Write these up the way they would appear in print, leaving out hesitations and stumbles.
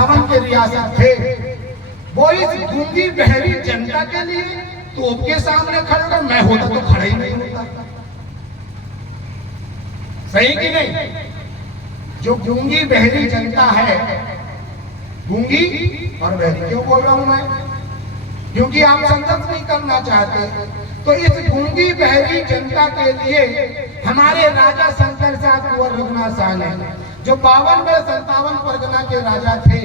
सावन के रियासत थे, वो इस गूंगी बहरी जनता के लिए तोप के सामने खड़े थे। मैं होता तो खड़ा ही नहीं होता। सही कि नहीं? जो गूंगी बहरी जनता है, गूंगी और बहरी क्यों बोल रहा हूं मैं? क्योंकि आप संघर्ष नहीं करना चाहते। तो इस गूंगी बहरी जनता के लिए हमारे राजा शंकर शाह कुंवर रघुनाथ शाह ने, जो 52 में 57 परगना के राजा थे,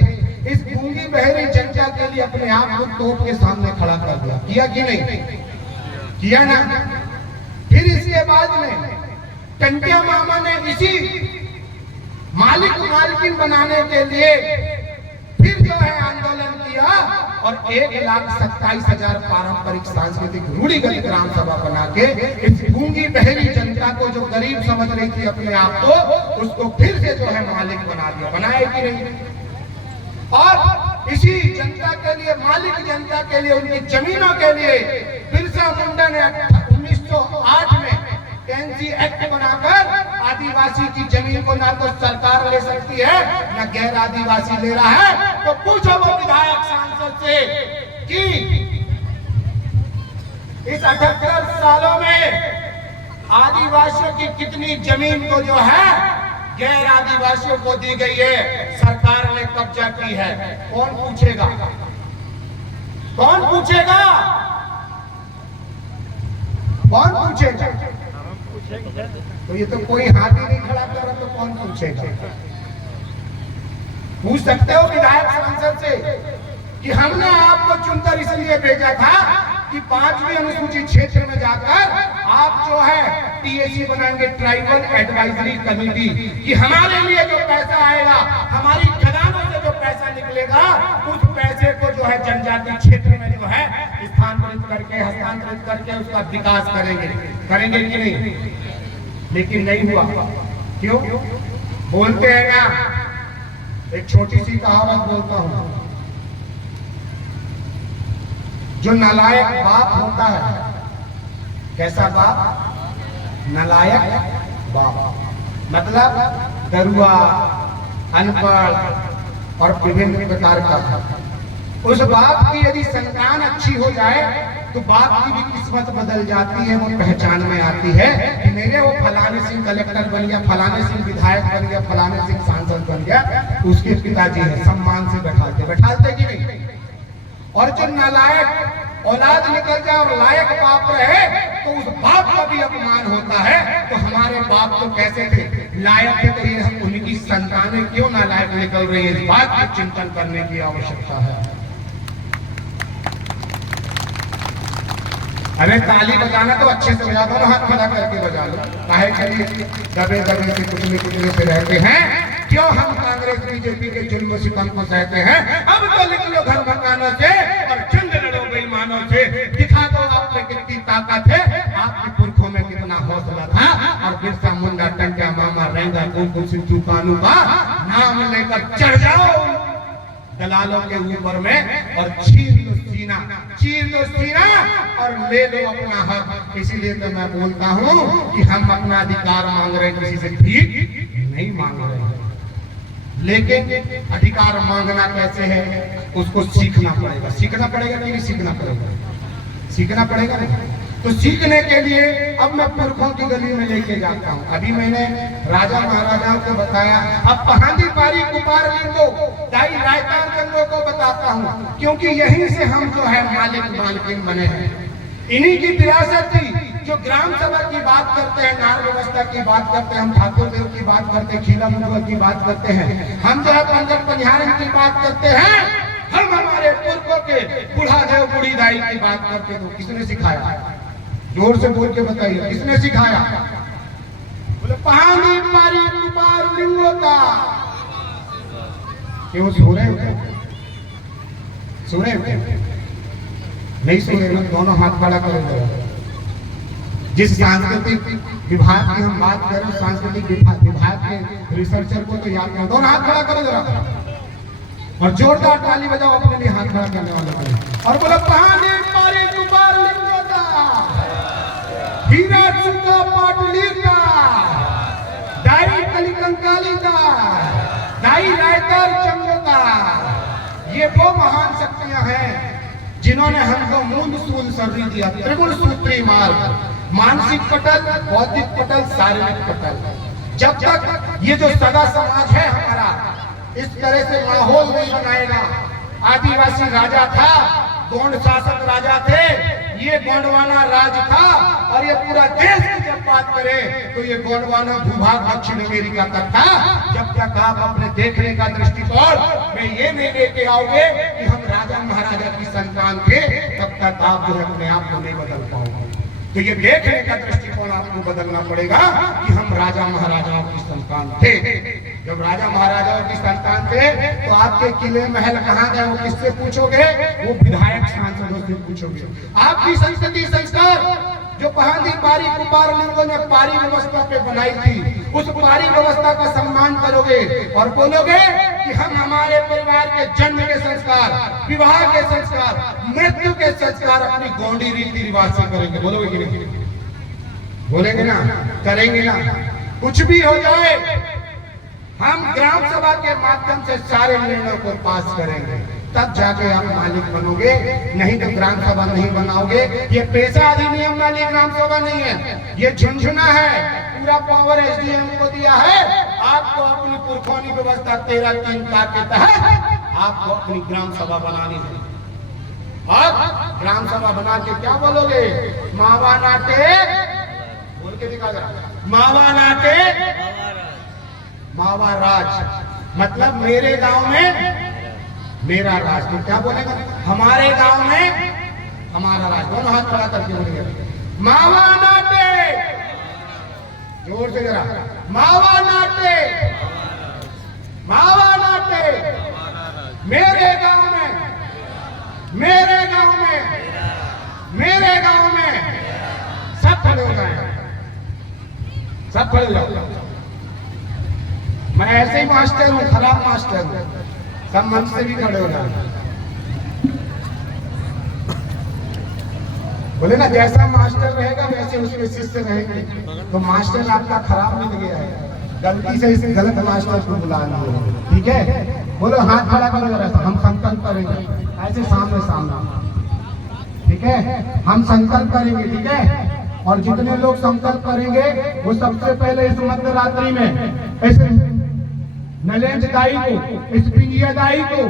इस गूंगी बहरी जनता के लिए अपने आप को तोप के सामने खड़ा कर दिया। किया कि नहीं? किया ना? फिर इसके बाद में टंटिया मामा ने इसी मालिक मालकिन बनाने के लिए फिर जो है आंदोलन किया और 1,27,000 पारंपरिक सांस्कृतिक रूढ़िगत ग्राम सभा बना के इस गूंगी बहरी जनता को, जो गरीब समझ रही थी अपने आप को, उसको फिर से जो है मालिक बना दिया। बनाए कि नहीं? और इसी जनता के लिए, मालिक जनता के लिए, उनकी जमीनों के लिए बिरसा मुंडा ने 1908 में एनसी एक्ट बनाकर आदिवासी की जमीन को ना तो सरकार ले सकती है ना गैर आदिवासी ले रहा है। तो पूछो वो विधायक सांसद से कि इस 78 सालों में आदिवासियों की कितनी जमीन को जो है गैर आदिवासियों को दी गई है, सरकार ने कब्जा की है। कौन पूछेगा? कौन पूछेगा? कौन पूछेगा? तो ये तो कोई हाथ ही नहीं खड़ा कर रहा, तो कौन पूछेगा? पूछ सकते हो विधायक सांसद से कि हमने आपको चुनकर इसलिए भेजा था कि 5वीं अनुसूचित क्षेत्र में जाकर आप जो है टीएसी बनाएंगे, ट्राइबल एडवाइजरी कमेटी, कि हमारे लिए जो पैसा आएगा, हमारी खजानों से जो पैसा निकलेगा, उस पैसे को जो है जनजाति क्षेत्र में जो है स्थानांतरित करके, हस्तांतरित करके उसका विकास करेंगे। करेंगे कि नहीं? लेकिन नहीं हुआ। क्यों? बोलते हैं ना, एक छोटी सी कहावत बोलता हूं, जो नालायक बाप होता है, कैसा बाप? नालायक बाप, मतलब दरुआ, अनपढ़ और विभिन्न प्रकार का। उस बाप की यदि संतान अच्छी हो जाए तो बाप की भी किस्मत बदल जाती है, वो पहचान में आती है कि मेरे वो फलाने सिंह कलेक्टर बन गया, फलाने सिंह विधायक बन गया, फलाने सिंह सांसद बन गया, उसके पिताजी है, सम्मान से बैठाते कि नहीं? और जो नालायक औलाद निकल जाए और लायक बाप रहे तो उस बाप का भी अपमान होता है। तो हमारे बाप तो कैसे थे? लायक थे, तो ये उनकी संतानें क्यों नालायक निकल रही है? इस बात पर चिंतन करने की आवश्यकता है। अरे ताली बजाना तो अच्छे से बजा दो, हाथ खड़ा करके बजा लो। काहे के लिए दबे दबे से कुचले से रहते हैं? क्यों हम कांग्रेस बीजेपी के जुल्म सितम को सहते हैं? अब तो लिख लो घर मकानों से और जंग लड़ो बेईमानों से। दिखा दो आप में कितनी ताकत है, आपके पुरखों में कितना हौसला था। और बिरसा मुंडा, टंटिया मामा, रेंगा, कुंकू, सिद्धू, कानू का नाम लेकर चढ़ जाओ दलालों के ऊपर में और चीर लो सीना और ले लो अपना हक। इसीलिए तो मैं बोलता हूँ कि हम अपना अधिकार मांग रहे हैं, किसी से ठीक नहीं मांग रहे हैं। लेकिन अधिकार मांगना कैसे है, उसको सीखना पड़ेगा। सीखना पड़ेगा कि नहीं सीखना पड़ेगा? सीखना पड़ेगा नहीं। तो सीखने के लिए अब मैं पुरखों की गली में लेके जाता हूँ। अभी मैंने राजा महाराजाओं को बताया, अब पहाड़ी पारी कुपार लिंगो दाई रायतार जंगों को बताता हूँ, क्योंकि यहीं से हम जो है मालिक मालकिन बने हैं। इन्हीं की विरासत थी। जो ग्राम सभा की बात करते हैं, नार व्यवस्था की बात करते हैं, हम ठाकुर देव की बात करते हैं, खीला मुनवर की बात करते हैं, हम जो है पंकज पंजारन की बात करते हैं, हम हमारे पुरखों के बूढ़ा देव बूढ़ी दाई की बात करते हैं। तो किसने सिखाया? जोर से बोल के बताइए, किसने सिखाया? बोले पहाड़ी पारी कुपार लिंगो का। क्यों सो रहे हो? सो रहे हो? नहीं सो रहे? दोनों हाथ खड़ा करो। जिस सांस्कृतिक विभाग की हम बात करें, सांस्कृतिक विभाग के रिसर्चर को तो याद करो। दोनों हाथ खड़ा करो जरा और जोरदार ताली बजाओ अपने लिए हाथ खड़ा करने वालों के लिए। और बोलो पहाड़ी पारी कुपार लिंगो का, हीरा चुका पाटली का, दाई कली कंकाली का, दाई रायतार चंगो का। ये वो महान शक्तियां हैं जिन्होंने हमको मूल सूल सर्री दिया, त्रिगुण सूत्री मार्ग, मानसिक पटल, बौद्धिक पटल, शारीरिक पटल। जब तक ये जो सदा समाज है हमारा इस तरह से माहौल नहीं बनाएगा, आदिवासी राजा था, गोंड शासक राजा थे, ये गोंडवाना राज था, और ये पूरा देश की जब बात करें तो ये गोंडवाना भूभाग दक्षिण अमेरिका तक था। जब तक आप अपने देखने का दृष्टिकोण में ये नहीं लेके आओगे कि हम राजा महाराजा की संतान थे, तब तक आप जो है अपने आप को नहीं बदल पाओगे। तो ये देखने का दृष्टिकोण आपको बदलना पड़ेगा कि हम राजा महाराजाओं की संतान थे। जब राजा महाराजाओं की संतान थे तो आपके किले महल कहाँ गए, वो किससे पूछोगे? वो विधायक सांसदों से पूछोगे। आपकी संस्कृति संस्कार जो पहाड़ी पारी कुपार लिंगों ने पारी व्यवस्था पे बनाई थी, उस पारी व्यवस्था का सम्मान करोगे और बोलोगे कि हम हमारे परिवार के जन्म के संस्कार, विवाह के संस्कार, मृत्यु के संस्कार अपनी गोंडी रीति रिवाज से करेंगे। बोलोगे कि नहीं? बोलेंगे ना? करेंगे ना? कुछ भी हो जाए हम ग्राम सभा के माध्यम से सारे निर्णयों को पास करेंगे, तब जाके आप मालिक बनोगे, नहीं तो ग्राम सभा नहीं बनाओगे। ये पेशा अधिनियम वाली ग्राम सभा नहीं है, ये झुनझुना है। पूरा पावर एसडीएम को दिया है। आपको अपनी पुरखौनी व्यवस्था 13(3) के तहत आपको अपनी ग्राम सभा बनानी है। और ग्राम सभा बना के क्या बोलोगे? मावा नाटे, बोल के दिखा जरा, मावा नाटे मावा राज, मतलब मेरे गांव में मेरा राज। तो क्या बोलेगा? हमारे गांव में हमारा राज। दोनों हाथ खड़ा करके बोलेंगे मावा नाटे, जोर से जरा, मावा नाटे, मावा नाटे, मेरे गांव में, मेरे गांव में, मेरे गांव में। सब खड़े हो जाए, सब खड़े हो जाओ। मैं ऐसे ही मास्टर हूँ, खराब मास्टर हूँ, सब मन से भी खड़े हो जाए। बोले ना जैसा मास्टर रहेगा वैसे उसके शिष्य रहेंगे। तो मास्टर आपका खराब मिल गया है, गलती से इस गलत मास्टर को बुला लिया, ठीक है? बोलो हाथ खड़ा करो जरा, हम संकल्प करेंगे ऐसे सामने सामने, ठीक है? हम संकल्प करेंगे, ठीक है? और जितने लोग संकल्प करेंगे वो सबसे पहले इस मध्य रात्रि में इस नलेंज दाई को, इस पिंगिया दाई को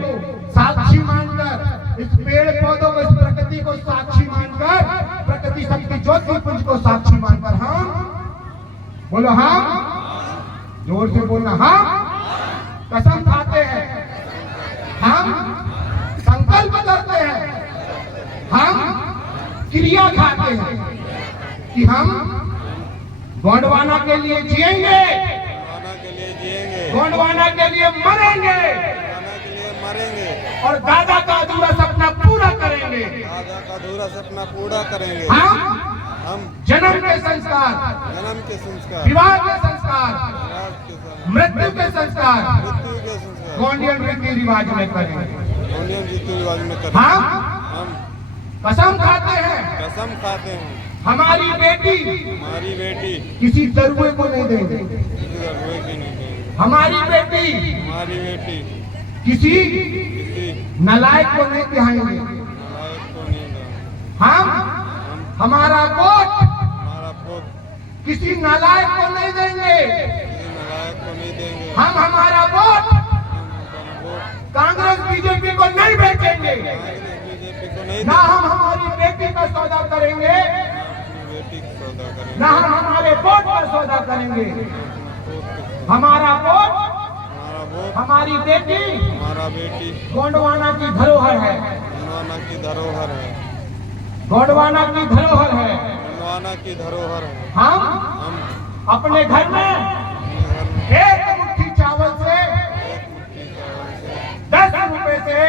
साक्षी मानकर, इस पेड़ पौधों को, इस प्रकृति को साक्षी मानकर, प्रकृति शक्ति ज्योति पुंज को साक्षी मानकर हम, बोलो हम, जोर से बोलना, हम कसम खाते हैं, हम संकल्प करते हैं, हम क्रिया खाते हैं कि हम गोंडवाना के लिए जिएंगे, गोंडवाना के लिए मरेंगे, और दादा का अधूरा सपना पूरा करेंगे, दादा का अधूरा सपना पूरा करेंगे। हम जन्म के संस्कार, जन्म के संस्कार, विवाह के संस्कार, मृत्यु के संस्कार, मृत्यु के संस्कार गोंडियन रीति रिवाज में करेंगे। गोंडियन रीति रिवाज में करेंगे। हम कसम खाते हैं, कसम खाते हैं, हमारी बेटी किसी दरुए को नहीं देंगे, हमारी बेटी किसी नलायक को नहीं दिखाएंगे। हम हमारा वोट किसी नालायक को नहीं देंगे। हम हमारा वोट कांग्रेस बीजेपी को नहीं बेचेंगे। ना हम हमारी बेटी का सौदा करेंगे, ना हम हमारे वोट का सौदा करेंगे। हमारा वोट, हमारी बेटी गोंडवाना की धरोहर है, गोंडवाना की धरोहर है, गोंडवाना की धरोहर है, गोंडवाना की धरोहर है। हम अपने घर में एक मुट्ठी चावल से 10 रुपए से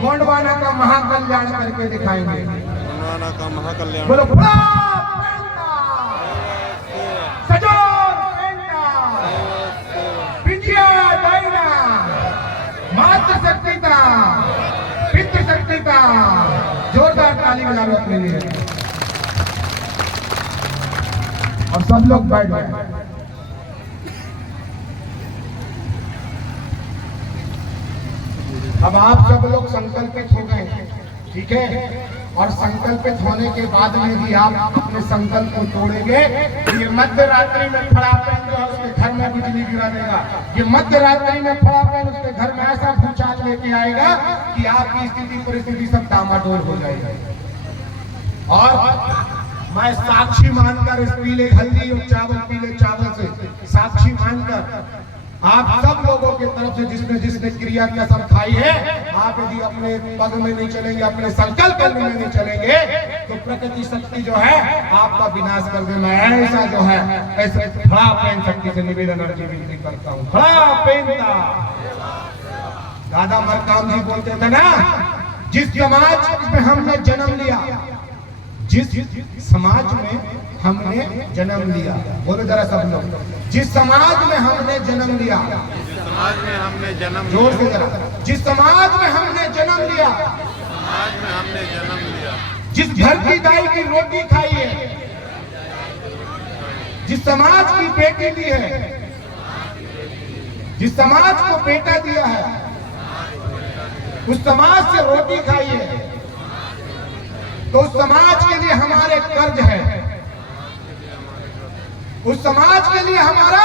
गोंडवाना का महाकल्याण करके दिखाएंगे। गोंडवाना का महाकल्याण। बोलो मातृ शक्ति का, पितृ शक्ति का। जोरदार ताली बजा लो अपने लिए। और सब लोग बैठ जाए। अब आप सब लोग संकल्पित हो गए, ठीक है, और संकल्पित होने के बाद में भी आप अपने संकल्प को तोड़ेंगे। ये मध्य रात्रि में फड़ा पेन जो है उसके घर में बिजली गिरा देगा, ये मध्य रात्रि में फड़ा पेन उसके घर में ऐसा भूचाल लेके आएगा कि आपकी स्थिति परिस्थिति सब डामाडोल हो जाएगी। और मैं साक्षी मानकर इस पीले हल्दी और चावल पीले चावल से साक्षी मानकर आप सब लोगों की तरफ से जिसने जिसने क्रिया कसम खाई है, आप यदि अपने पग में नहीं चलेंगे, अपने संकल्प में नहीं चलेंगे, तो प्रकृति शक्ति जो है आपका विनाश कर देना। ऐसा जो है ऐसे खड़ा पेन शक्ति से निवेदन अर्जी विनती करता हूँ। खड़ा पेन दादा मरकाम जी बोलते थे ना, जिस समाज में हमने जन्म लिया, जिस समाज में हमने जन्म लिया, बोलो जरा सब लोग, जिस समाज में हमने जन्म लिया, जिस समाज में हमने जन्म जोर से जरा, जिस समाज में हमने जन्म लिया, समाज में हमने जन्म लिया, जिस घर की दाई की रोटी खाई है, जिस समाज की बेटी दी है, जिस समाज को बेटा दिया है, उस समाज से रोटी खाई है, तो उस समाज के लिए हमारे कर्ज है, उस समाज के लिए हमारा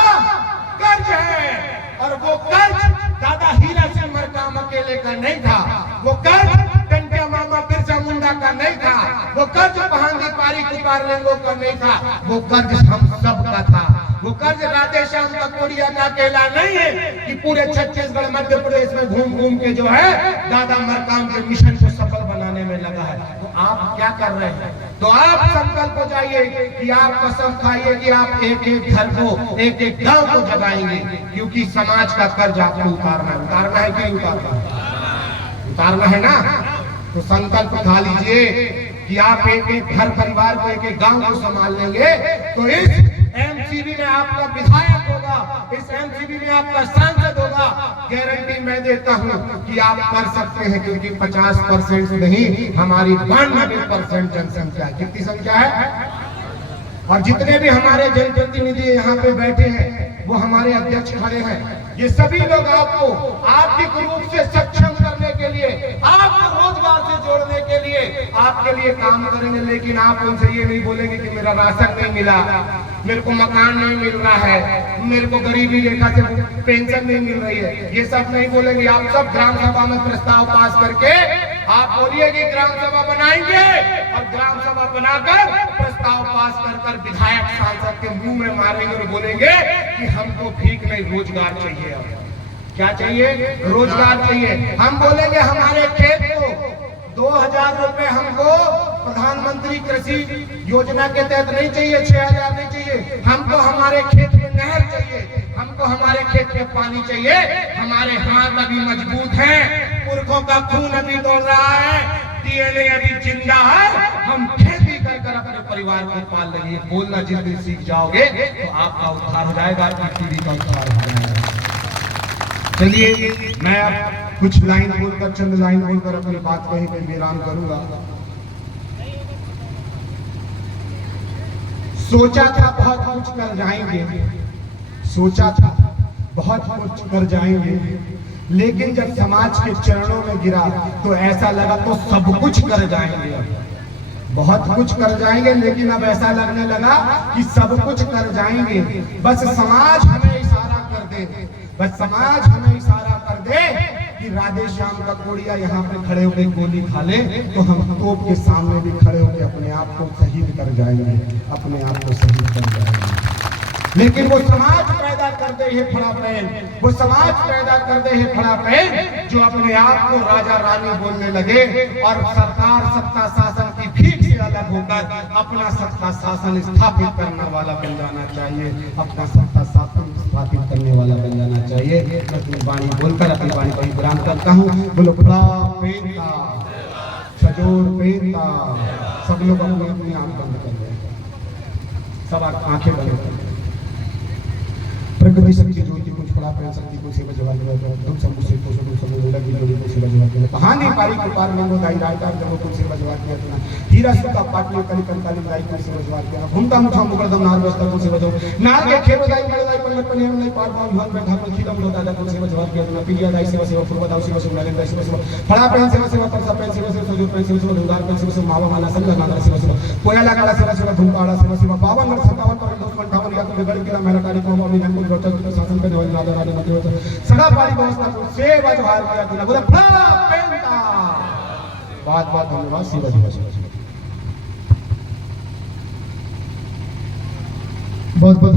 कर्ज है। और वो कर्ज दादा हीरा सिंह मरकाम अकेले का नहीं था, वो कर्ज टंटिया मामा बिरसा मुंडा का नहीं था, वो कर्ज बहांगी पारी कुपार लेंगो का नहीं था, वो कर्ज हम सब का था। वो कर्ज राधे श्याम का कोरिया का अकेला नहीं है कि पूरे छत्तीसगढ़ मध्य प्रदेश में घूम घूम के जो है दादा मरकाम के मिशन को सफल बनाने में लगा है। तो आप क्या कर रहे हैं? तो आप संकल्प हो जाइए कि आप कसम खाइए कि आप एक एक घर को, एक एक गांव को जगाएंगे, क्योंकि समाज का कर्ज आपको उतारना है। उतारना है कि उतारना है ना? तो संकल्प उठा लीजिए कि आप एक एक घर परिवार को, एक एक गांव को संभाल लेंगे। तो इस एमसीबी में आपका विधायक होगा, इस एमसीबी में आपका सांसद होगा। गारंटी मैं देता हूं कि आप कर सकते हैं, क्योंकि 50% नहीं, हमारी 92% जनसंख्या। कितनी संख्या है? और जितने भी हमारे जनप्रतिनिधि यहाँ पे बैठे हैं, वो हमारे अध्यक्ष खड़े हैं, ये सभी लोग आपको आर्थिक रूप से सक्षम करने के लिए, आपको रोजगार से जोड़ने के लिए, आपके लिए काम करेंगे। लेकिन आप उनसे ये नहीं बोलेंगे कि मेरा राशन नहीं मिला, मेरे को मकान नहीं मिल रहा है, मेरे को गरीबी रेखा से पेंशन नहीं मिल रही है, ये सब नहीं बोलेंगे। आप सब ग्राम सभा में प्रस्ताव पास करके आप बोलिए कि ग्राम सभा बनाएंगे, और ग्राम सभा बनाकर प्रस्ताव पास कर विधायक सांसद के मुंह में मारेंगे और बोलेंगे कि हमको भीख नहीं, रोजगार चाहिए। अब क्या चाहिए? रोजगार चाहिए। हम बोलेंगे हमारे खेत को 2000 रुपए हमको प्रधानमंत्री कृषि योजना के तहत नहीं चाहिए, 6000 नहीं चाहिए, हमको हमारे खेत में नहर चाहिए, हमको हमारे खेत में पानी चाहिए। हमारे हाथ अभी मजबूत हैं, पुरखों का खून अभी दौड़ रहा है, डीएनए अभी जिंदा है, हम खेती कर अपने परिवार को पाल लेंगे। बोलना जिस दिन सीख जाओगे तो आपका उद्धार हो जाएगा, पृथ्वी का उद्धार हो जाएगा। चलिए मैं अब कुछ लाइन बोलकर, चंद लाइन बोलकर अपनी बात कहीं पे विराम करूंगा। सोचा था बहुत कुछ कर जाएंगे, सोचा था बहुत कुछ कर जाएंगे, लेकिन जब समाज के चरणों में गिरा तो ऐसा लगा तो सब कुछ कर जाएंगे। बहुत कुछ कर जाएंगे, लेकिन अब ऐसा लगने लगा कि सब कुछ कर जाएंगे, बस समाज हमें इशारा कर दे, बस समाज हमें इशारा कर दे कि राधे श्याम का कोड़िया यहाँ पे खड़े होकर गोली खा ले, तो हम तोप के सामने भी खड़े होकर अपने आप को शहीद कर जाएंगे, अपने आप को शहीद कर जाएंगे। लेकिन वो समाज पैदा कर दे है फड़ा पहन, वो समाज पैदा कर दे है फड़ा पहन जो अपने आप को राजा रानी बोलने लगे, और सरकार सत्ता शासन की भीख से अलग होकर अपना सत्ता शासन स्थापित करने वाला बन जाना चाहिए, अपना सत्ता शासन स्थापित करने वाला बन जाना चाहिए। मैं अपनी वाणी बोलकर अपनी वाणी को विराम करता हूँ। बोलो फड़ा पेन का, सजोर पेन का। सब लोग अपनी अपनी आंख बंद कर लें, सब आंखें बंद कर। प्रकृति शक्ति ज्योति कुछ फड़ा पेन शक्ति को सेवा जवाब दुख सब मुझसे को सब लगी जोड़ी को सेवा जवाब किया कहानी पारी के पार में दाई रायता जब को सेवा जवाब किया था हीरा सुता पाटली कली कंकाली दाई को सेवा जवाब किया घूमता मुठा मुकदम नार व्यवस्था को सेवा जवाब नार के खेत दाई बड़े दाई पंडित पने नहीं पार पार घर में घर में खिलम लो दादा को सेवा जवाब किया था पिया दाई सेवा सेवा पूर्व दाई सेवा सेवा नरेंद्र सेवा सेवा फड़ा पेन सेवा सेवा तरसा पेन सेवा सेवा सजो पेन सेवा सेवा दुधार पेन सेवा सेवा मावा माना संग नागर सेवा सेवा कोयला काला सेवा सेवा धूमकाड़ा सेवा सेवा 52 और 57 पर 58 या तो बिगड़ के मेरा कार्य को अभी जन को गठन शासन करने वाले राजा राजा नहीं होता सदा पारी व्यवस्था को सेवा जो हार किया था बोले फड़ा पेंटा बात बात धन्यवाद सेवा दिवस बहुत बहुत